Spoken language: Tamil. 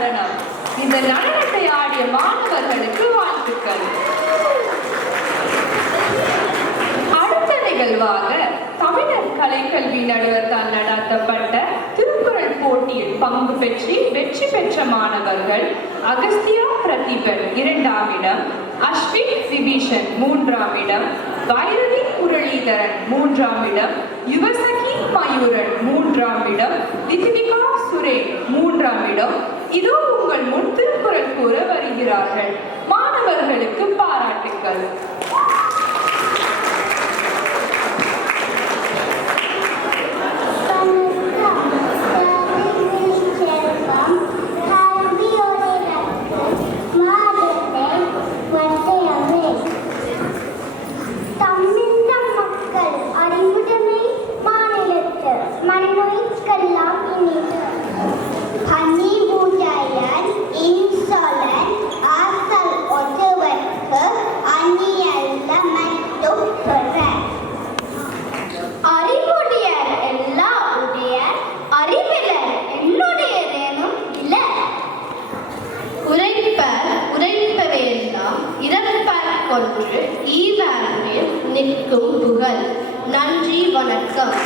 நடனம். இந்த நடனத்தை ஆடிய மாணவர்களுக்கு வாழ்த்துக்கள். அடுத்த நிகழ்வாக தமிழர் கலைக்கல்வி நடுவத்தால் நடத்தப்பட்ட திருக்குறள் போட்டியில் பங்கு பெற்று வெற்றி பெற்ற மாணவர்கள் அகஸ்தியா பிரதீபன் 2ஆம் இடம், அஸ்வின் விபீஷன் 3ஆம் இடம், வைரவி முரளிதரன் 3ஆம் இடம், யுவசகி மயூரன் 3ஆம் இடம், லிதிவிகா சுரேன் 3ஆம் இடம். இதோ உங்கள் முன் திருக்குறள் கூற வருகிறார்கள். மாணவர்களுக்கு பாராட்டுக்கள். நிற்கும் புகழ். நன்றி, வணக்கம்.